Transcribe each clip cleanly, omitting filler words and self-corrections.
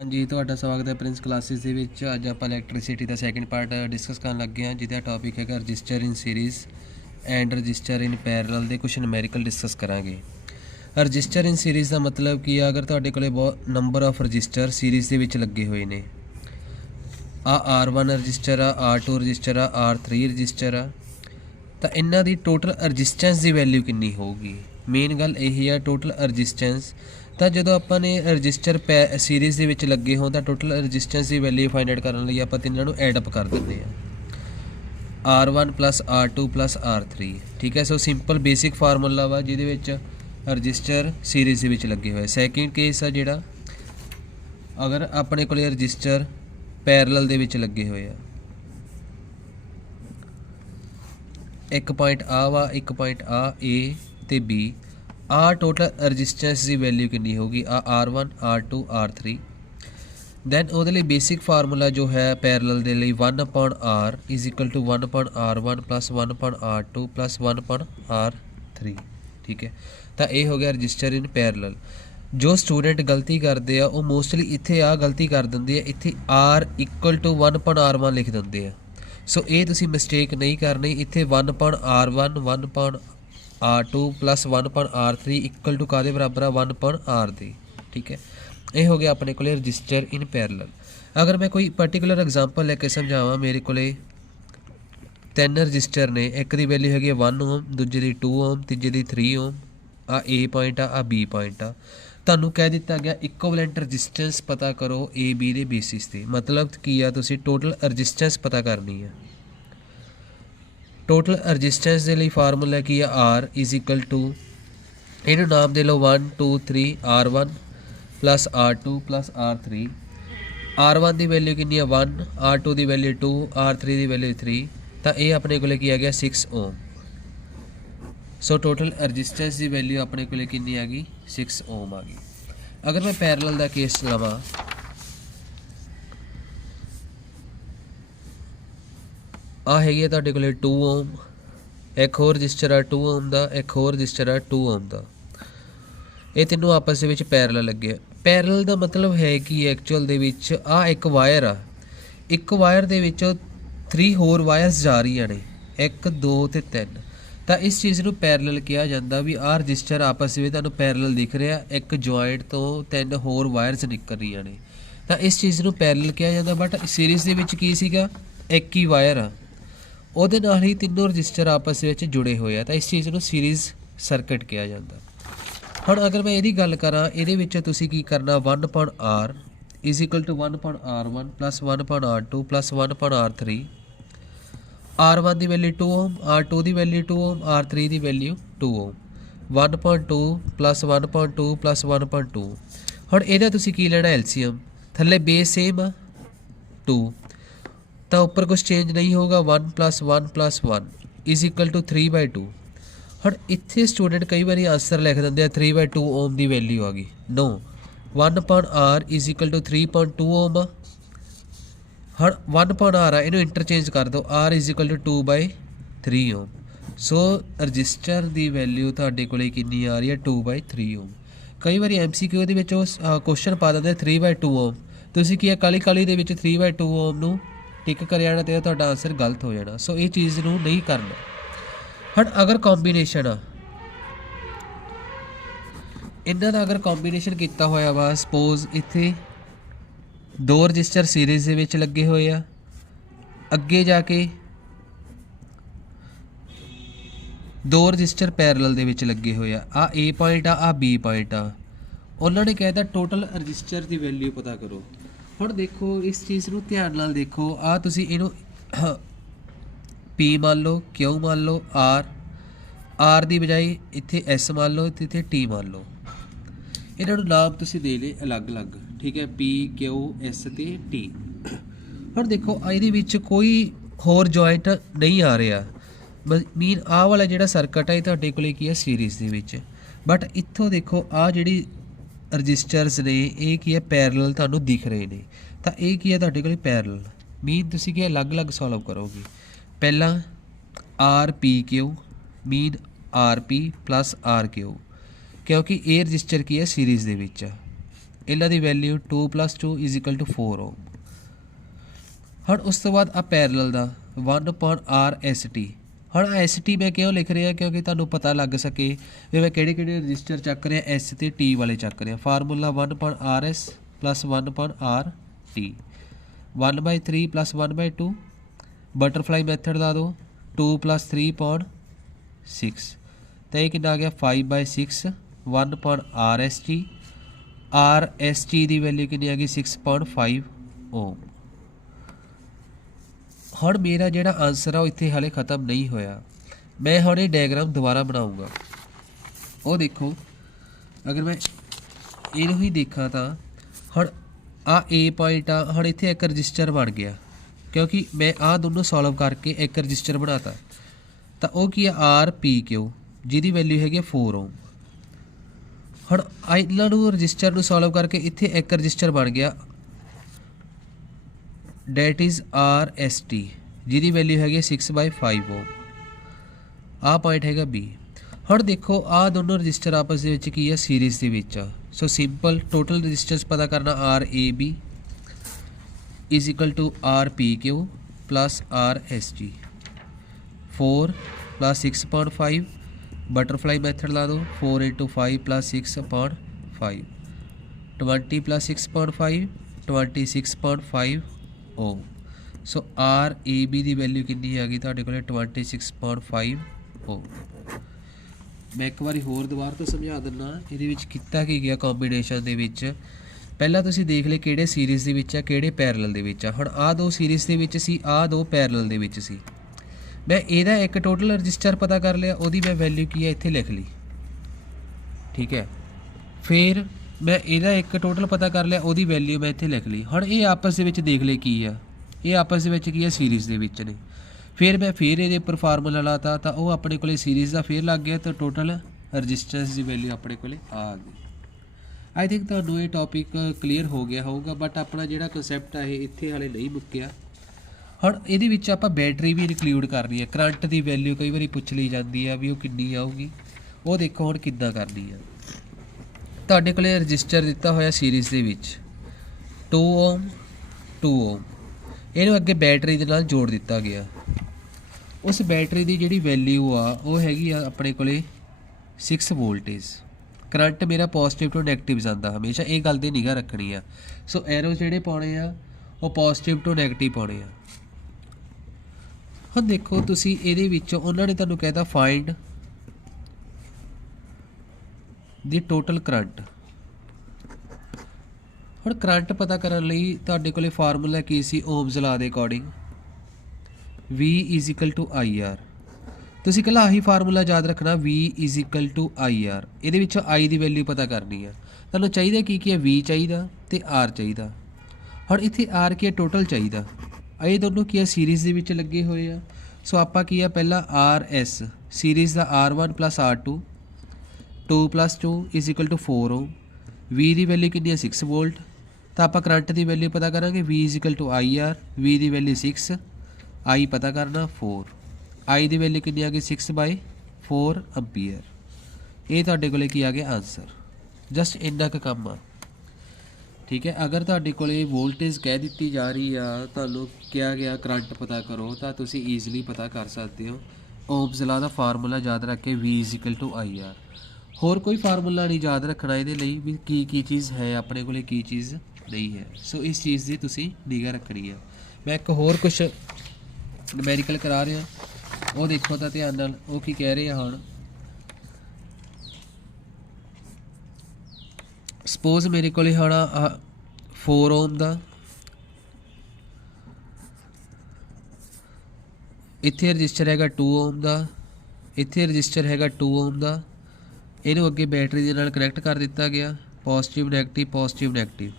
हाँ जी, ਤੁਹਾਡਾ ਸਵਾਗਤ ਹੈ ਪ੍ਰਿੰਸ ਕਲਾਸਿਸ ਦੇ ਵਿੱਚ। ਅੱਜ ਆਪਾਂ ਇਲੈਕਟ੍ਰਿਸਿਟੀ ਦਾ ਸੈਕਿੰਡ ਪਾਰਟ ਡਿਸਕਸ ਕਰਨ ਲੱਗੇ ਹਾਂ, ਜਿਹਦਾ ਟੌਪਿਕ ਹੈਗਾ register in series and register in parallel ਦੇ ਕੁਝ ਨਿਊਮੈਰੀਕਲ ਡਿਸਕਸ ਕਰਾਂਗੇ। ਰਜਿਸਟਰ ਇਨ ਸੀਰੀਜ਼ ਦਾ ਮਤਲਬ ਕੀ ਆ, ਅਗਰ ਤੁਹਾਡੇ ਕੋਲੇ ਬਹੁਤ ਨੰਬਰ ਆਫ ਰਜਿਸਟਰ ਸੀਰੀਜ਼ ਦੇ ਵਿੱਚ ਲੱਗੇ ਹੋਏ ਨੇ, ਆ R1 ਰਜਿਸਟਰ ਆ, R2 ਰਜਿਸਟਰ ਆ, R3 ਰਜਿਸਟਰ ਆ, ਤਾਂ ਇਹਨਾਂ ਦੀ ਟੋਟਲ ਰਜਿਸਟੈਂਸ ਦੀ ਵੈਲਿਊ ਕਿੰਨੀ ਹੋਊਗੀ। ਮੇਨ ਗੱਲ ਇਹੀ ਆ, ਟੋਟਲ ਰਜਿਸਟੈਂਸ। ਤਾਂ ਜਦੋਂ ਆਪਾਂ ਨੇ ਰਜਿਸਟਰ ਸੀਰੀਜ਼ ਦੇ ਵਿੱਚ ਲੱਗੇ ਹੋਣ ਤਾਂ ਟੋਟਲ ਰਜਿਸਟੈਂਸ ਦੀ ਵੈਲਿਊ ਫਾਈਂਡ ਆਊਟ ਕਰਨ ਲਈ ਆਪਾਂ ਤਿੰਨਾਂ ਨੂੰ ਐਡ ਅਪ ਕਰ ਦਿੰਦੇ ਹਾਂ, R1 + R2 + R3। ਠੀਕ ਹੈ, ਸੋ ਸਿੰਪਲ ਬੇਸਿਕ ਫਾਰਮੂਲਾ ਵਾ ਜਿਹਦੇ ਵਿੱਚ ਰਜਿਸਟਰ ਸੀਰੀਜ਼ ਦੇ ਵਿੱਚ ਲੱਗੇ ਹੋਏ। ਸੈਕਿੰਡ ਕੇਸ ਆ ਜਿਹੜਾ, ਅਗਰ ਆਪਣੇ ਕੋਲ ਰਜਿਸਟਰ ਪੈਰਲਲ ਦੇ ਵਿੱਚ ਲੱਗੇ ਹੋਏ ਆ, ਇੱਕ ਪੁਆਇੰਟ ਆ ਵਾ, ਇੱਕ ਪੁਆਇੰਟ ਆ A ਤੇ B, ਆ ਟੋਟਲ ਰਜਿਸਟੈਂਸ ਦੀ ਵੈਲਿਊ ਕਿੰਨੀ ਹੋਊਗੀ, ਆ R1 R2 R3। ਦੈਨ ਉਹਦੇ ਲਈ ਬੇਸਿਕ ਫਾਰਮੂਲਾ ਜੋ ਹੈ ਪੈਰਲਲ ਦੇ ਲਈ 1/R = 1/R1 + 1/R2 + 1/R3। ਠੀਕ ਹੈ, ਤਾਂ ਇਹ ਹੋ ਗਿਆ ਰਜਿਸਟਰ ਇਨ ਪੈਰਲਲ। ਜੋ ਸਟੂਡੈਂਟ ਗਲਤੀ ਕਰਦੇ ਆ ਉਹ ਮੋਸਟਲੀ ਇੱਥੇ ਆ ਗਲਤੀ ਕਰ ਦਿੰਦੇ ਆ, ਇੱਥੇ R = 1/R1 ਲਿਖ ਦਿੰਦੇ ਆ। ਸੋ ਇਹ ਤੁਸੀਂ ਮਿਸਟੇਕ ਨਹੀਂ ਕਰਨੀ, ਇੱਥੇ 1/R1 1/R2 + 1/R3 = ਕਾਹਦੇ ਬਰਾਬਰ ਆ, 1/R ਦੇ। ਠੀਕ ਹੈ, ਇਹ ਹੋ ਗਿਆ ਆਪਣੇ ਕੋਲੇ ਰਜਿਸਟਰ ਇਨ ਪੈਰਲਲ। ਅਗਰ ਮੈਂ ਕੋਈ ਪਰਟੀਕੂਲਰ ਐਗਜ਼ਾਮਪਲ ਲੈ ਕੇ ਸਮਝਾਵਾਂ, ਮੇਰੇ ਕੋਲੇ 3 ਰਜਿਸਟਰ ਨੇ, ਇੱਕ ਦੀ ਵੈਲਿਊ ਹੈਗੀ 1 Ω, ਦੂਜੇ ਦੀ 2 Ω, ਤੀਜੇ ਦੀ 3 Ω। ਆ A ਪੁਆਇੰਟ ਆ B ਪੁਆਇੰਟ ਆ। ਤੁਹਾਨੂੰ ਕਹਿ ਦਿੱਤਾ ਗਿਆ ਇਕੁਇਵਲੈਂਟ ਰਜਿਸਟੈਂਸ ਪਤਾ ਕਰੋ AB ਦੇ ਬੇਸਿਸ 'ਤੇ। ਮਤਲਬ ਕੀ ਆ, ਤੁਸੀਂ ਟੋਟਲ ਰਜਿਸਟੈਂਸ ਪਤਾ ਕਰਨੀ ਆ। ਟੋਟਲ ਰਜਿਸਟੈਂਸ ਦੇ ਲਈ ਫਾਰਮੂਲਾ ਕੀ ਆ, R = ਇਹਨੂੰ ਨਾਮ ਦੇ ਲਓ 1 2 3 R1 + R2 + R3। R1 ਦੀ ਵੈਲਿਊ ਕਿੰਨੀ ਆ, 1, R2 ਦੀ ਵੈਲਿਊ 2, R3 ਦੀ ਵੈਲਿਊ 3। ਤਾਂ ਇਹ ਆਪਣੇ ਕੋਲੇ ਕੀ ਆ ਗਿਆ, 6 Ω। ਸੋ ਟੋਟਲ ਰਜਿਸਟੈਂਸ ਦੀ ਵੈਲਿਊ ਆਪਣੇ ਕੋਲੇ ਕਿੰਨੀ ਆ ਗਈ, 6 Ω ਆ ਗਈ। ਅਗਰ ਮੈਂ ਪੈਰਲਲ ਦਾ ਕੇਸ ਲਵਾਂ, ਆ ਹੈਗੀ ਆ ਤੁਹਾਡੇ ਕੋਲੇ 2 Ω, ਇੱਕ ਹੋਰ ਰਜਿਸਟਰ ਆ 2 Ω ਦਾ, ਇੱਕ ਹੋਰ ਰਜਿਸਟਰ ਆ 2 Ω ਦਾ। ਇਹ ਤਿੰਨੋਂ ਆਪਸ ਦੇ ਵਿੱਚ ਪੈਰਲਲ ਲੱਗੇ ਆ। ਪੈਰਲਲ ਦਾ ਮਤਲਬ ਹੈ ਕਿ ਐਕਚੁਅਲ ਦੇ ਵਿੱਚ ਆ ਇੱਕ ਵਾਇਰ ਆ, ਇੱਕ ਵਾਇਰ ਦੇ ਵਿੱਚੋਂ 3 ਹੋਰ ਵਾਇਰਸ ਜਾ ਰਹੀਆਂ ਨੇ, 1 2 ਤੇ 3। ਤਾਂ ਇਸ ਚੀਜ਼ ਨੂੰ ਪੈਰਲਲ ਕਿਹਾ ਜਾਂਦਾ ਵੀ ਆਹ ਰਜਿਸਟਰ ਆਪਸ ਵਿੱਚ ਤੁਹਾਨੂੰ ਪੈਰਲਲ ਦਿਖ ਰਿਹਾ, ਇੱਕ ਜੁਆਇੰਟ ਤੋਂ 3 ਹੋਰ ਵਾਇਰਸ ਨਿਕਲ ਰਹੀਆਂ ਨੇ, ਤਾਂ ਇਸ ਚੀਜ਼ ਨੂੰ ਪੈਰਲਲ ਕਿਹਾ ਜਾਂਦਾ। ਬਟ ਸੀਰੀਜ਼ ਦੇ ਵਿੱਚ ਕੀ ਸੀਗਾ, ਇੱਕ ਹੀ ਵਾਇਰ ਆ, ਉਹਦੇ ਨਾਲ ਹੀ ਤਿੰਨੋਂ ਰਜਿਸਟਰ ਆਪਸ ਵਿੱਚ ਜੁੜੇ ਹੋਏ ਆ, ਤਾਂ ਇਸ ਚੀਜ਼ ਨੂੰ ਸੀਰੀਜ਼ ਸਰਕਟ ਕਿਹਾ ਜਾਂਦਾ। ਹੁਣ ਅਗਰ ਮੈਂ ਇਹਦੀ ਗੱਲ ਕਰਾਂ, ਇਹਦੇ ਵਿੱਚ ਤੁਸੀਂ ਕੀ ਕਰਨਾ, 1/R = 1/R1 + 1/R2 + 1/R3। R1 ਦੀ ਵੈਲਿਊ 2 Ω, R2 ਦੀ ਵੈਲਿਊ 2 Ω, R3 ਦੀ ਵੈਲਿਊ 2 Ω। 1.2 + 1.2 + 1.2। ਹੁਣ ਇਹਦਾ ਤੁਸੀਂ ਕੀ ਲੈਣਾ, ਐਲਸੀਐਮ। ਥੱਲੇ ਬੇਸ ਸੇਮ ਆ 2, ਤਾਂ ਉੱਪਰ ਕੁਛ ਚੇਂਜ ਨਹੀਂ ਹੋਊਗਾ, 1 + 1 + 1 = 3/2। ਹੁਣ ਇੱਥੇ ਸਟੂਡੈਂਟ ਕਈ ਵਾਰੀ ਆਂਸਰ ਲਿਖ ਦਿੰਦੇ ਆ 3/2 Ω ਦੀ ਵੈਲਿਊ ਆ ਗਈ। ਨੋ, 1/R = 3.2 Ω। ਹੁਣ 1/R ਆ, ਇਹਨੂੰ ਇੰਟਰਚੇਂਜ ਕਰ ਦਿਓ, R = 2/3 Ω। ਸੋ ਰਜਿਸਟਰ ਦੀ ਵੈਲਿਊ ਤੁਹਾਡੇ ਕੋਲ ਕਿੰਨੀ ਆ ਰਹੀ ਹੈ, 2/3 Ω। ਕਈ ਵਾਰੀ MCQ ਦੇ ਵਿੱਚ ਉਹ ਕੁਐਸਚਨ ਪਾ ਦਿੰਦੇ 3/2 Ω। ਤੁਸੀਂ ਕੀ ਹੈ, ਕਾਲੀ ਦੇ ਵਿੱਚ 3/2 Ω ਨੂੰ ਟਿਕ ਕਰ ਜਾਣਾ ਤੇ ਤੁਹਾਡਾ ਆਂਸਰ ਗਲਤ ਹੋ ਜਾਣਾ। ਸੋ ਇਹ ਚੀਜ਼ ਨੂੰ ਨਹੀਂ ਕਰਨਾ। ਹੁਣ ਅਗਰ ਕੰਬੀਨੇਸ਼ਨ ਆ ਇਹਨਾਂ ਦਾ, ਅਗਰ ਕੰਬੀਨੇਸ਼ਨ ਕੀਤਾ ਹੋਇਆ ਵਾ, ਸਪੋਜ਼ ਇੱਥੇ 2 ਰਜਿਸਟਰ ਸੀਰੀਜ਼ ਦੇ ਵਿੱਚ ਲੱਗੇ ਹੋਏ ਆ, ਅੱਗੇ ਜਾ ਕੇ 2 ਰਜਿਸਟਰ ਪੈਰਲਲ ਦੇ ਵਿੱਚ ਲੱਗੇ ਹੋਏ ਆ, ਆ A ਪੁਆਇੰਟ ਆ B ਪੁਆਇੰਟ ਆ। ਉਹਨਾਂ ਨੇ ਕਹਿਤਾ ਟੋਟਲ ਰਜਿਸਟਰ ਦੀ ਵੈਲਿਊ ਪਤਾ ਕਰੋ। ਹੁਣ ਦੇਖੋ, ਇਸ ਚੀਜ਼ ਨੂੰ ਧਿਆਨ ਨਾਲ ਦੇਖੋ, ਆ ਤੁਸੀਂ ਇਹਨੂੰ P ਮੰਨ ਲਓ, Q ਮੰਨ ਲਓ, R ਦੀ ਬਜਾਏ ਇੱਥੇ S ਮੰਨ ਲਓ, ਇੱਥੇ T ਮੰਨ ਲਓ। ਇਹਨਾਂ ਨੂੰ ਨਾਮ ਤੁਸੀਂ ਦੇ ਲਏ ਅਲੱਗ-ਅਲੱਗ। ਠੀਕ ਹੈ, P Q S ਤੇ T। ਹੁਣ ਦੇਖੋ, ਇਹਦੇ ਵਿੱਚ ਕੋਈ ਹੋਰ ਜੁਆਇੰਟ ਨਹੀਂ ਆ ਰਿਹਾ, ਮੀਨ ਆਹ ਵਾਲਾ ਜਿਹੜਾ ਸਰਕਟ ਹੈ ਇਹ ਤੁਹਾਡੇ ਕੋਲ ਕੀ ਹੈ, ਸੀਰੀਜ਼ ਦੇ ਵਿੱਚ। ਬਟ ਇੱਥੋਂ ਦੇਖੋ, ਆਹ ਜਿਹੜੀ ਰਜਿਸਟਰਸ ਨੇ ਇਹ ਕੀ ਹੈ, ਪੈਰਲਲ ਤੁਹਾਨੂੰ ਦਿਖ ਰਹੇ ਨੇ, ਤਾਂ ਇਹ ਕੀ ਹੈ ਤੁਹਾਡੇ ਕੋਲ ਪੈਰਲਲ। ਮੀਨ ਤੁਸੀਂ ਕੀ ਅਲੱਗ-ਅਲੱਗ ਸੋਲਵ ਕਰੋਗੇ। ਪਹਿਲਾਂ RPQ ਮੀਨ RP + RQ, ਕਿਉਂਕਿ ਇਹ ਰਜਿਸਟਰ ਕੀ ਹੈ, ਸੀਰੀਜ਼ ਦੇ ਵਿੱਚ ਆ। इन्हां दी वैल्यू 2 + 2 = 4 ओम। हुण उस तो बाद आ पैरल दा 1/r(ST)। हुण ST मैं क्यों लिख रहा क्योंकि तुहानूं पता लग सके भी मैं किहड़े रजिस्टर चक रहा S ते T वाले चक रहा। Formula 1/RS + 1/RT 1/3 + 1/2 butterfly method ला दो 2 + 3/6 तो यह कितना आ गया 5/6 1/RST। RST की वैल्यू कितनी आ गई 6.5 ओम। हुण मेरा जिहड़ा आंसर आ इत्थे हाले खत्म नहीं होया। मैं हुण ये डायग्राम दोबारा बनाऊँगा। वो देखो अगर मैं इनू ही देखा तो हुण आ ए पॉइंट आ हुण इत्थे एक रजिस्टर बन गया क्योंकि मैं आ दोनों सॉल्व करके एक रजिस्टर बनाता। तो वह की है RPQ जिहदी वैल्यू हैगी 4 ओम। हुण इन्हां रजिस्टर नूं सॉल्व करके इत्थे एक रजिस्टर बन गया डैट इज़ RST जिहदी वैल्यू हैगी 6/5 ओम। आ पॉइंट हैगा B। हुण देखो आ दोनों रजिस्टर आपस दे विच की है सीरीज़ दे विच आ। सो सिंपल टोटल रजिस्टर्स पता करना RAB = RPQ + RST 4 + 6.5 butterfly method ला दो 4 × 5 + 6.5 20 + 6.5 26.5 ओम। सो RAB की वैल्यू कितनी आ गई तुहाडे कोल 26.5 ओम। मैं एक बार होर दोबारा तो समझा दिना ये किता की गया कॉम्बीनेशन दे विच। पहला तुसीं देख ले किहड़े सीरीज़ दे विच आ किहड़े पैरल दे विच आ। हुण आ 2 सीरीज़ दे विच सी आ 2 पैरल दे विच सी। मैं इहदा एक टोटल रजिस्टर पता कर लिया उहदी मैं वैल्यू की है इत्थे लिख ली ठीक है। फिर मैं इहदा एक टोटल पता कर लिया उहदी वैल्यू मैं इत्थे लिख ली। हुण ये आपस दे विच देख ले की आ ये आपस दे विच की है सीरीज़ दे विच ने। फिर मैं फिर ये उपर फार्मूला लाता तो वह अपने को सीरीज़ का फिर लग गया तो टोटल रजिस्टेंस की वैल्यू अपने को आ गई। आई थिंक तुहानूं ये टॉपिक क्लीयर हो गया होगा बट अपना जिहड़ा कंसैप्ट है इत्थे हाले नहीं मुक्या। हुण इहदे विच आपां बैटरी भी इनकलूड करनी है। करंट की वैल्यू कई बार पुछ ली जाती है भी वो कितनी आऊगी वो देखो हुण किद्दां करनी है। तुहाडे कोले रजिस्टर दिता होया सीरीज़ दे विच 2 ओम 2 ओम इहनूं अगे बैटरी दे नाल जोड़ दिता गया। उस बैटरी की जिहड़ी वैल्यू आ वो हैगी आ अपने कोले 6 वोल्टेज। करंट मेरा पॉजिटिव टू नैगेटिव जाता हमेशा ये गल दी निगाह रखनी आ। सो एरो जिहड़े पाउणे आ वो पॉजिटिव टू नैगेटिव पाउणे आ। हुण देखो तुसीं इहदे विचों उन्हां ने तुहानूं कहता फाइंड दी टोटल करंट। हुण करंट पता करन लई तुहाडे कोले फार्मूला की सी ओम्स ला दे अकॉर्डिंग V = IR। तुसीं कल्ला आही फार्मूला याद रखना V = IR। इहदे विचों I की वैल्यू पता करनी है। तुहानूं चाहीदा की है V चाहीदा ते R चाहीदा। हुण इत्थे R की है टोटल चाहीदा। ये दोनों की है सीरीज़ दे विच लगे हुए आ। सो आपां की है पहला RS सीरीज़ का R1 + R2 2 + 2 = 4 ओम। V की वैल्यू कितनी है 6 वोल्ट। तो आपां करंट की वैल्यू पता करांगे V = IR। V की वैल्यू 6 I पता करना 4 I की वैल्यू कितनी आ गई 6/4 एम्पीयर। ये तुहाडे कोले की आ गया आंसर। जस्ट इन्ना क काम आ ठीक है। अगर तुहाडे कोले वोल्टेज कह दी जा रही आ तुहानूं किहा गया करंट पता करो तो तुसीं ईजली पता कर सकते हो। ओम्स ला दा फार्मूला याद रख के V = IR। होर कोई फार्मूला नहीं याद रखना ये भी की चीज़ है अपने कोले की चीज़ नहीं है। सो इस चीज़ की तुसीं निगाह रखनी है। मैं एक होर कुछ नूमैरिकल करा रहा वो देखो तो ध्यान नाल वो की कह रहे हैं। हुण सपोज मेरे को होना 4 ओम का इत्थे रजिस्टर हैगा 2 ओम का इत्थे रजिस्टर हैगा 2 ओम का। इनू अगे बैटरी के नाल कनैक्ट कर दिता गया पॉजिटिव नैगेटिव।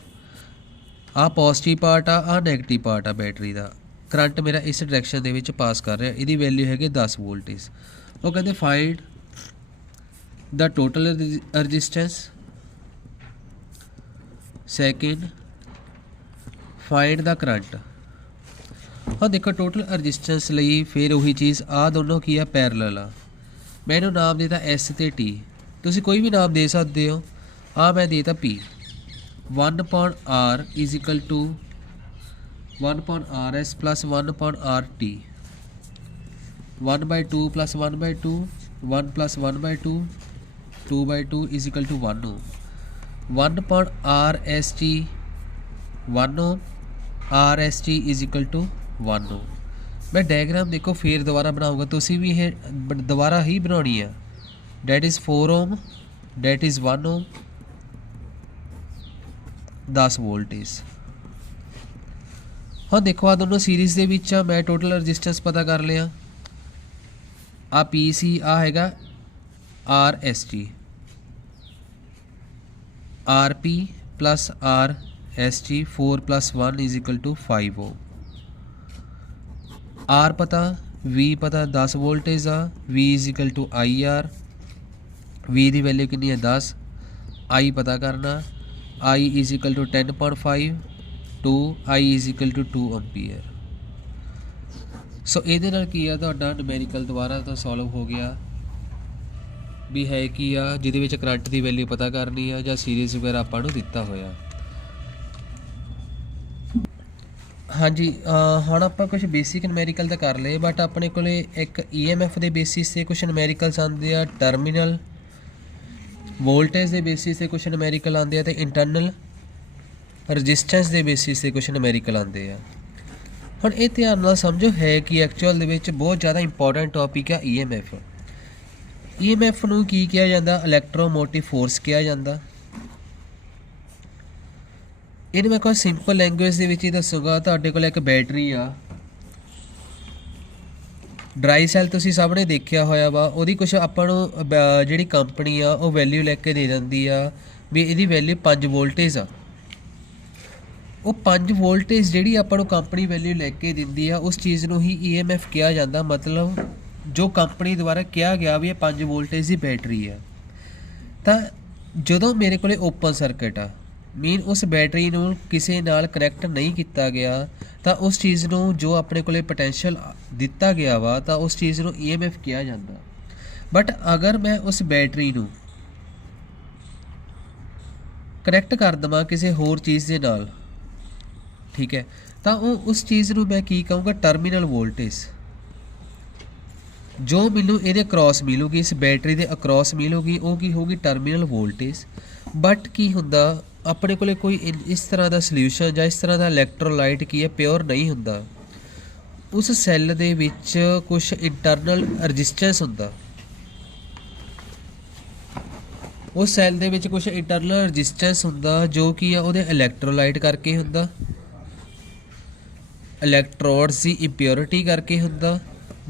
आ पॉजिटिव पार्ट आ नैगेटिव पार्ट आ बैटरी का। करंट मेरा इस डायरैक्शन दे विच पास कर रहा। इसकी वैल्यू है 10 वोल्टेज। वो कहते find the total resistance. Second find the current. हाँ देखो टोटल रजिस्टेंस लई फिर वही चीज़ आ दोनों की है पैरलल आ। मैं इन्हूं नाम देता S ते T। तुसीं कोई भी नाम दे सकते हो। आ मैं देता P। 1/r is equal to 1/rs plus 1/rt 1/2 plus 1/2 1 plus 1/2 2/2 is equal to 1 ohm 1/rst 1 ohm rst is equal to 1 ohm. मैं डायग्राम देखो फिर दोबारा बनाऊँगा, तुसी भी ये दोबारा ही बनानी है। That is 4 ohm, that is 1 ohm, 10 voltage. हाँ देखो आ दोनों सीरीज़ ਦੇ ਵਿੱਚ ਆ, मैं टोटल रजिस्टेंस पता कर लिया। आ पी सी आ हैगा R S T, R P plus R S T 4 + 1 is equal to 5 ohm. R पता, वी पता 10 वोल्टेज आ, V is equal to I R, V की वैल्यू कितनी है 10, आई पता करना, I is equal to 10.5 to I is equal to 2 ampere. So ये की आ तुहाडा न्यूमेरिकल दोबारा तो सॉल्व हो गया भी है कि आ जिहदे विच करंट की वैल्यू पता करनी आ जां सीरीज़ वगैरह आपां नूं दिता होया। हाँ जी हुण आपां कुछ बेसिक न्यूमेरिकल तो कर लए, बट अपने को एक EMF के बेसिस से कुछ न्यूमेरिकल्स आते हैं, टर्मिनल वोल्टेज के बेसिस से कुछ न्यूमेरिकल आते हैं, तो इंटरनल रजिस्टेंस के बेसिस से कुछ न्यूमेरिकल आते हैं। हुण ये ध्यान नाल समझो है कि एक्चुअल दे विच बहुत ज़्यादा इंपॉर्टेंट टॉपिक है EMF। EMF नूं की कहा जाता, इलैक्ट्रोमोटिव फोर्स कहा जाता। इन्हें मैं कुछ सिंपल लैंगुएज के विच ही दसूँगा। तुहाडे कोल एक बैटरी आ, ड्राई सैल तुसीं सामने देखिया होया वा, उहदी कुछ आपां नूं जिहड़ी कंपनी आ वो वैल्यू लैके दे दिंदी आ भी इहदी वैल्यू 5 वोल्टेज आ। वो 5 वोल्टेज जिहड़ी आपां नूं कंपनी वैल्यू लैके दिंदी आ उस चीज़ नूं ही EMF कहा जाता। मतलब जो कंपनी द्वारा कहा गया भी 5 वोल्टेज की बैटरी है। तो जदों मेरे को ओपन सर्किट आ मीन उस बैटरी नूं किसी नाल कनैक्ट नहीं किया गया, तो उस चीज़ नूं जो अपने को पोटैंशियल दिता गया वा तो उस चीज़ नूं EMF कहा जाता। बट अगर मैं उस बैटरी नूं कनैक्ट कर देवां किसी होर चीज़ के नाल, ठीक है, तो उस चीज़ नूं मैं की कहूँगा टर्मिनल वोल्टेज जो मैनू ये अक्रॉस मिलूगी, इस बैटरी के अक्रॉस मिलूगी, वो की होगी टर्मिनल वोल्टेज। बट की हुंदा अपने को कोई इस तरह का सल्यूशन या इस तरह का इलैक्ट्रोलाइट की है प्योर नहीं हुंदा। उस सैल दे विच कुछ इंटरनल रजिस्टेंस हुंदा, उस सैल दे विच कुछ इंटरनल रजिस्टेंस हुंदा जो कि उहदे इलैक्ट्रोलाइट करके हुंदा, इलैक्ट्रोड्स की इंप्योरिटी करके हुंदा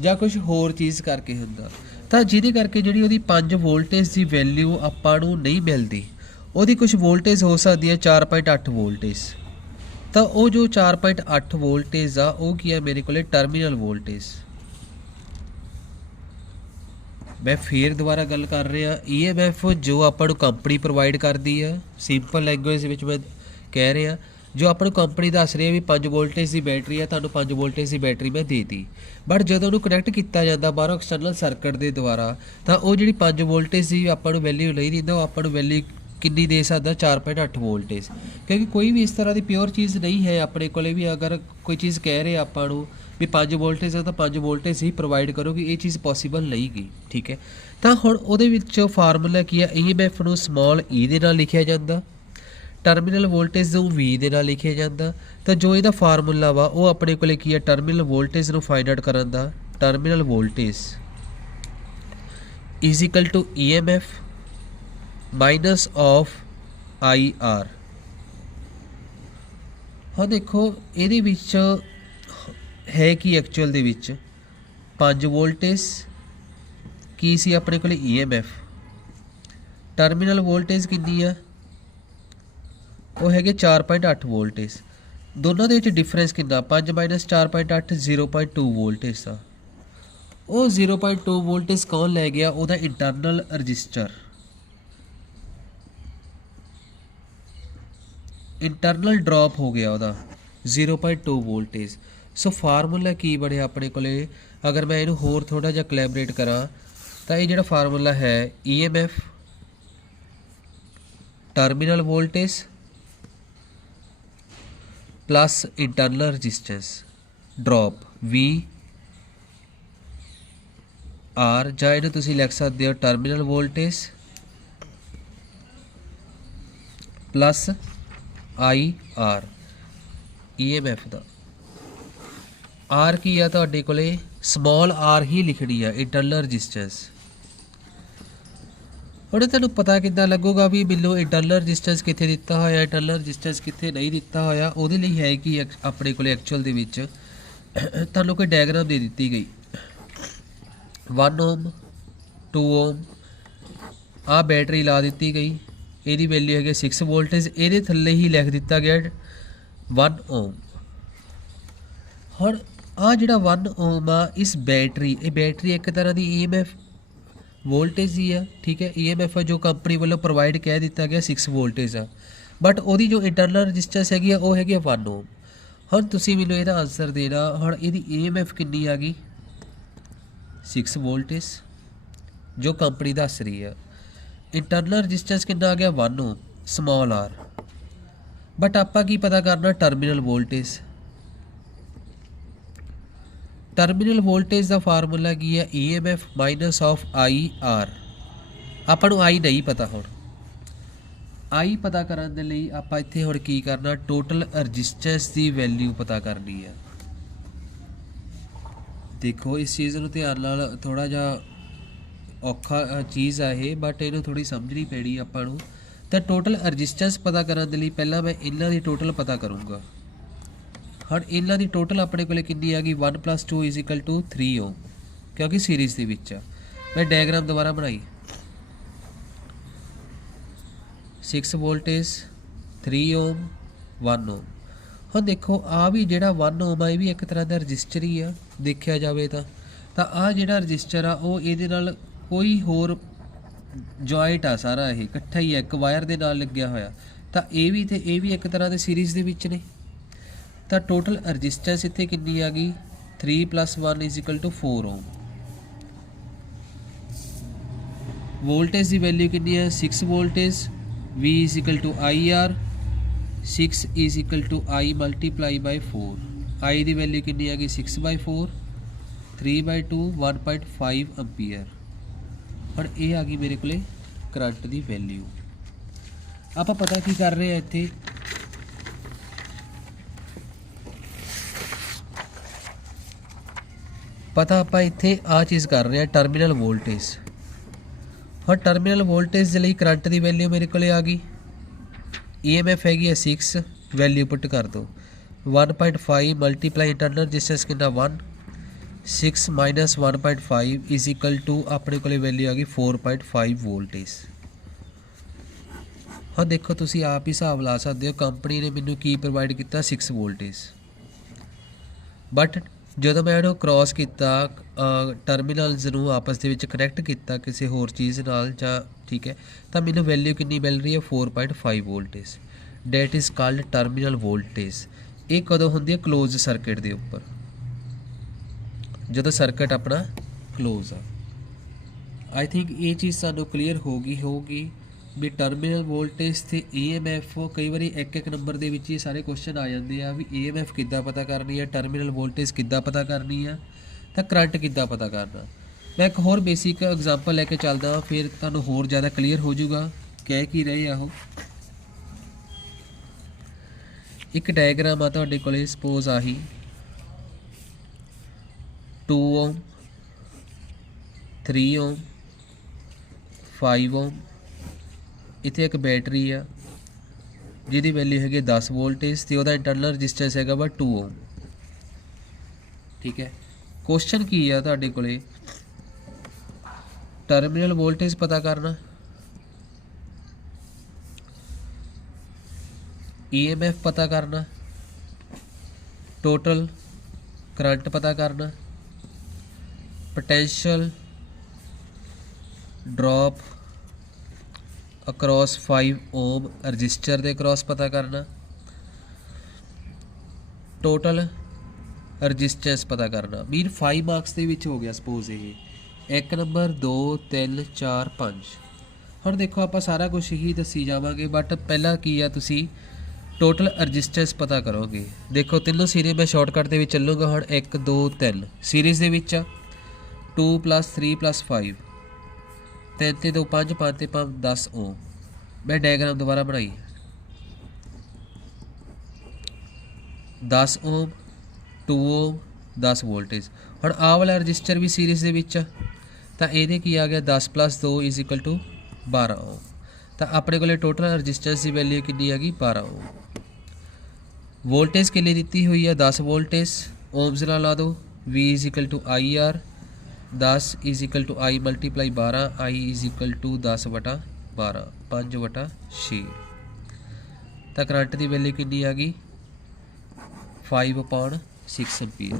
ਜਾਂ कुछ होर चीज़ करके हुंदा। तो जिहदे करके जिहड़ी उहदी 5 वोल्टेज की वैल्यू आपां नूं नहीं मिलती, उहदी कुछ वोल्टेज हो सकती है 4.8 वोल्टेज। तो वो जो 4.8 वोल्टेज आ वो की है मेरे को टर्मिनल वोल्टेज। मैं फिर दोबारा गल कर रहा EMF जो आपां नूं कंपनी प्रोवाइड करती है, सिंपल लैंगुएज विच मैं कह रहा जो अपनी कंपनी दस रही है भी 5 वोल्टेज की बैटरी है, तुहानूं 5 वोल्टेज की बैटरी मैं दे दी। बट जदों उहनूं कनैक्ट किया जाता बाहरों एक्सटर्नल सर्किट के द्वारा, तो वो जी 5 वोल्टेज की आपां नूं वैल्यू नहीं दिंदा, वो आपां नूं वैल्यू कितनी दे सकदा 4.8 वोल्टेज। क्योंकि कोई भी इस तरह की प्योर चीज़ नहीं है अपने को भी। अगर कोई चीज़ कह रहे आपां नूं भी 5 वोल्टेज है तो 5 वोल्टेज ही प्रोवाइड करोगी, ये चीज़ पॉसीबल नहीं गी। ठीक है, तो हुण उहदे विच फार्मूला की है EMF नूं स्मॉल e दे नाल लिखिया जांदा, टर्मिनल वोल्टेज नूं V दे नाल लिखिया जांदा। तो जो इहदा फार्मूला वा वो अपने को की है टर्मिनल वोल्टेज नूं फाइंड आउट करन दा, terminal voltage is equal to EMF minus of IR। हाँ देखो ये विच है कि एक्चुअल दे विच 5 वोल्टेज की सी अपने को EMF, टर्मिनल वोल्टेज कितनी है वो है 4.8 वोल्टेज। दोनों के डिफरेंस कितना 5 माइनस 4.8 0.2 वोल्टेज था। वो 0.2 वोल्टेज कौन लै गया, वह इंटरनल रजिस्टर, इंटरनल ड्रॉप हो गया वह 0.2 वोल्टेज। सो फार्मूला की बने अपने को, अगर मैं इनू होर थोड़ा जा कोलैबोरेट करा तो ये जो फार्मूला है EMF terminal voltage plus internal resistance drop V R, जां इहनूं तुसीं लिख सकते हो terminal voltage plus I R EMF का। आर की है तुहाडे कोले समॉल आर ही लिखनी है इंटरनल रजिस्टेंस। हुण तुहानूं पता किद्दां लगूगा भी मैनूं इंटरनल रजिस्टेंस कित्थे दिता होया इंटरनल रजिस्टेंस कित्थे नहीं दिता होया? उहदे लई है कि अपने कोले एक्चुअल दे विच तुहानूं कोई डायग्राम दे दित्ती गई 1 ओम 2 ओम आ बैटरी ला दित्ती गई, इहदी वैल्यू है 6 वोल्टेज, इहदे थल्ले ही लिख दिता गया 1 ओम। हुण आ जिहड़ा 1 ओम आ इस बैटरी एक तरह की EMF वोल्टेज ही है, ठीक है। EMF है जो कंपनी वालों प्रोवाइड कह दिता गया 6 वोल्टेज आ, बट वो जो इंटरनल रजिस्टेंस हैगी वो हैगी 1 ओम। हुण तुसीं मैनूं इहदा आंसर देना, हुण इहदी EMF कितनी आ गई 6 वोल्टेज जो कंपनी दस रही है। इंटरनल रजिस्टेंस कितना आ गया 1 ओम स्मॉल आर, बट आपां की पता करना टर्मिनल वोल्टेज। टर्मिनल वोल्टेज का फार्मूला की है EMF माइनस ऑफ IR। आपां नूं आई नहीं पता, हुण आई पता करन दे लई आपां इत्थे हुण की करना टोटल रजिस्टेंस की वैल्यू पता करनी है। देखो इस चीज़ नूं ध्यान नाल थोड़ा जिहा औखा चीज़ है ये, बट इहनूं थोड़ी समझनी पैनी आपां नूं। तो टोटल रजिस्टेंस पता करन दे लई पहला मैं इन्हां दी टोटल पता करूँगा। हुण इन्हां दी टोटल अपने कोले कितनी आ गई 1 + 2 = 3 ओम, क्योंकि सीरीज़ दे विच आ। मैं डायग्राम दोबारा बनाई 6 वोल्टेज 3 ओम 1 ओम। हुण देखो आ भी जिहड़ा 1 ओम आ ये भी एक तरह का रजिस्टर ही आ देखिया जावे तां आ जिहड़ा रजिस्टर आ वो इहदे नाल कोई होर जॉइंट आ, सारा ये इकट्ठा ही है एक वायर दे नाल लग्या होया। तो ये भी एक तरह के सीरीज़ दे विच ने। तो टोटल रजिस्टेंस इत्थे कितनी आ गई 3 + 1 = 4 ओम। वोल्टेज की वैल्यू कितनी है 6 voltage, V = IR, 6 = I × 4। I की वैल्यू कितनी आ गई 6/4, 3/2, 1.5 एम्पीयर। हुण ये आ गई मेरे को करंट की वैल्यू। आप पता की कर रहे हैं इत्थे पता आप इत्थे आ चीज़ कर रहे हैं टर्मिनल वोल्टेज। हाँ टर्मिनल वोल्टेज के लिए करंट की वैल्यू मेरे को आ गई EMF हैगी 6 वैल्यू पुट कर दो 1.5 × इंटरनल रजिस्टेंस कितना 1 6 - 1.5 = अपने को वैल्यू आ गई 4.5 वोल्टेज। हाँ देखो तुसी आप ही हिसाब ला सकते हो कंपनी ने मैनू की प्रोवाइड किया 6 वोल्टेज, बट जो मैं इन्हूं क्रॉस किया टर्मिनल्स नूं आपस दे विच कनैक्ट किया किसी होर चीज़ नाल जां ठीक है, तो मैनू वैल्यू कितनी मिल रही है 4.5 voltage. That is called terminal voltage. ये कदों होंदी है क्लोज सर्किट के उपर, जो सर्किट अपना क्लोज आ। आई थिंक ये चीज़ सानू क्लीयर होगी भी टर्मिनल वोल्टेज ते EMF कई बार एक नंबर के विच सारे क्वेश्चन आ जाते हैं भी EMF किद्दां पता करनी है, टर्मिनल वोल्टेज किद्दां पता करनी है, तो करंट किद्दां पता करना। मैं एक होर बेसिक एग्जाम्पल लैके चलदा फिर तुहानू होर ज़्यादा क्लीयर हो जाऊगा कह की रहे आ। एक डायग्राम आ तुहाडे कोले सपोज आही 2 ओम 3 ओम 5 ओम। इत्थे एक बैटरी आ जिहदी वैल्यू हैगी 10 वोल्टेज तो वह इंटरनल रजिस्टेंस हैगा वा 2 ओम। ठीक है, क्वेश्चन की आ तुहाडे कोले टर्मिनल वोल्टेज पता करना, EMF पता करना, टोटल करंट पता करना, potential drop across 5 ohm resistor के क्रॉस पता करना, टोटल रजिस्टेंस पता करना। मीन 5 मार्क्स के विच हो गया सपोज ये 1 नंबर 2 3 4 5। हुण देखो आप सारा कुछ ही दसी जावांगे, बट पहला की आ तुसी ਟੋਟਲ ਰਜਿਸਟੈਂਸ ਪਤਾ ਕਰੋਗੇ। ਦੇਖੋ ਤਿੰਨੋਂ ਸੀਰੀਜ਼ ਮੈਂ ਸ਼ਾਰਟਕਟ ਦੇ ਵਿੱਚ ਚੱਲੂਗਾ। ਹੁਣ 1 2 3 ਸੀਰੀਜ਼ ਦੇ ਵਿੱਚ ਆ 2 + 3 + 5 3 ਤੇ 2 5 5 ਤੇ 5 10 ਓਮ। मैं डायग्राम दोबारा बनाई 10 ओम 2 ओम 10 वोल्टेज। ਹੁਣ ਆਹ ਵਾਲਾ ਰਜਿਸਟਰ ਵੀ ਸੀਰੀਜ਼ ਦੇ ਵਿੱਚ ਆ ਤਾਂ ਇਹਦੇ ਕੀ ਆ ਗਿਆ 10 + 2 = 12 ओम। ਤਾਂ ਆਪਣੇ ਕੋਲੇ ਟੋਟਲ ਰਜਿਸਟੈਂਸ ਦੀ ਵੈਲਿਊ ਕਿੰਨੀ ਆ ਗਈ 12 ओम। ਵੋਲਟੇਜ ਕਿੰਨੀ ਦਿੱਤੀ ਹੋਈ ਆ 10 ਵੋਲਟੇਜ। ਓਮਸ ਨਾਲ ਲਾ ਦਿਓ V = IR 10 = I × 12 I = 10/12 5/6। ਤਾਂ ਕਰੰਟ ਦੀ ਵੈਲਿਊ ਕਿੰਨੀ ਆ ਗਈ 5/6 ਐਂਪੀਅਰ।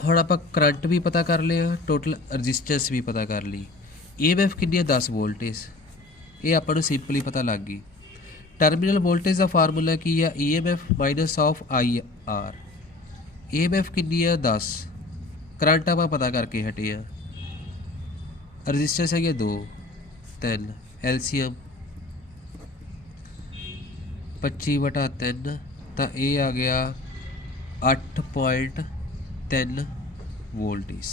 ਹੁਣ ਆਪਾਂ ਕਰੰਟ ਵੀ ਪਤਾ ਕਰ ਲਿਆ, ਟੋਟਲ ਰਜਿਸਟੈਂਸ ਵੀ ਪਤਾ ਕਰ ਲਈ। EMF ਕਿੰਨੀ ਆ 10 ਵੋਲਟੇਜ, ਇਹ ਆਪਾਂ ਨੂੰ ਸਿੰਪਲੀ ਪਤਾ ਲੱਗ ਗਈ। ਟਰਮੀਨਲ ਵੋਲਟੇਜ ਦਾ ਫਾਰਮੂਲਾ ਕੀ ਆ EMF - IR। EMF ਕਿੰਨੀ ਆ 10, ਕਰੰਟ ਆਪਾਂ ਪਤਾ ਕਰਕੇ ਹਟੇ ਆ। ਰਜਿਸਟੈਂਸ ਹੈਗੇ 2 3 LCM 25/3 ਤਾਂ ਇਹ ਆ ਗਿਆ 8.3 ਵੋਲਟੇਜ।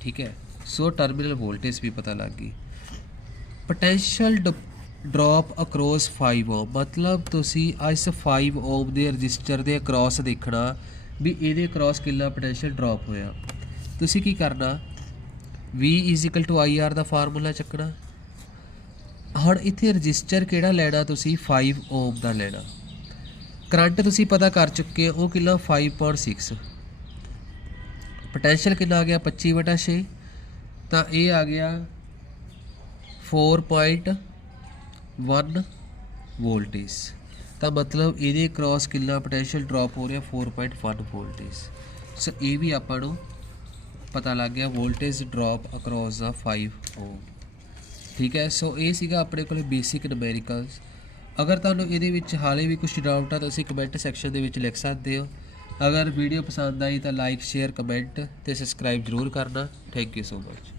ਠੀਕ ਹੈ, ਸੋ ਟਰਮੀਨਲ ਵੋਲਟੇਜ ਵੀ ਪਤਾ ਲੱਗ ਗਈ। ਪੋਟੈਂਸ਼ੀਅਲ ਡ੍ਰੌਪ ਅਕਰੋਸ 5 ਓਮ, ਮਤਲਬ ਤੁਸੀਂ ਇਸ 5 ਓਮ ਦੇ ਰਜਿਸਟਰ ਦੇ ਅਕਰੋਸ ਦੇਖਣਾ ਵੀ ਇਹਦੇ ਅਕਰੋਸ ਕਿੰਨਾ ਪੋਟੈਂਸ਼ੀਅਲ ਡ੍ਰੌਪ ਹੋਇਆ। ਤੁਸੀਂ ਕੀ ਕਰਨਾ V = IR ਦਾ ਫਾਰਮੂਲਾ ਚੱਕਣਾ। ਹੁਣ ਇੱਥੇ ਰਜਿਸਟਰ ਕਿਹੜਾ ਲੈਣਾ ਤੁਸੀਂ 5 ਓਮ ਦਾ ਲੈਣਾ। ਕਰੰਟ ਤੁਸੀਂ ਪਤਾ ਕਰ ਚੁੱਕੇ ਹੋ, ਉਹ ਕਿੰਨਾ 5.6। ਪੋਟੈਂਸ਼ੀਅਲ ਕਿੰਨਾ ਆ ਗਿਆ 25/6 ਤਾਂ ਇਹ ਆ ਗਿਆ 4.1 ਵੋਲਟੇਜ। ਤਾਂ ਮਤਲਬ ਇਹਦੇ ਕ੍ਰੋਸ ਕਿੰਨਾ ਪੋਟੈਂਸ਼ੀਅਲ ਡ੍ਰੌਪ ਹੋ ਰਿਹਾ 4.1 ਵੋਲਟੇਜ। ਸੋ ਇਹ ਵੀ ਆਪਾਂ ਨੂੰ ਪਤਾ ਲੱਗ ਗਿਆ ਵੋਲਟੇਜ ਡ੍ਰੌਪ ਅਕਰੋਸ ਦਾ 5 ਓਮ। ਠੀਕ ਹੈ, ਸੋ ਇਹ ਸੀਗਾ ਆਪਣੇ ਕੋਲ ਬੇਸਿਕ ਨਿਊਮੈਰੀਕਲਸ। ਅਗਰ ਤੁਹਾਨੂੰ ਇਹਦੇ ਵਿੱਚ ਹਾਲੇ ਵੀ ਕੁਝ ਡਾਊਟ ਆ ਤਾਂ ਤੁਸੀਂ ਕਮੈਂਟ ਸੈਕਸ਼ਨ ਦੇ ਵਿੱਚ ਲਿਖ ਸਕਦੇ ਹੋ। ਅਗਰ ਵੀਡੀਓ ਪਸੰਦ ਆਈ ਤਾਂ ਲਾਈਕ ਸ਼ੇਅਰ ਕਮੈਂਟ ਅਤੇ ਸਬਸਕ੍ਰਾਈਬ ਜ਼ਰੂਰ ਕਰਨਾ। Thank you so much.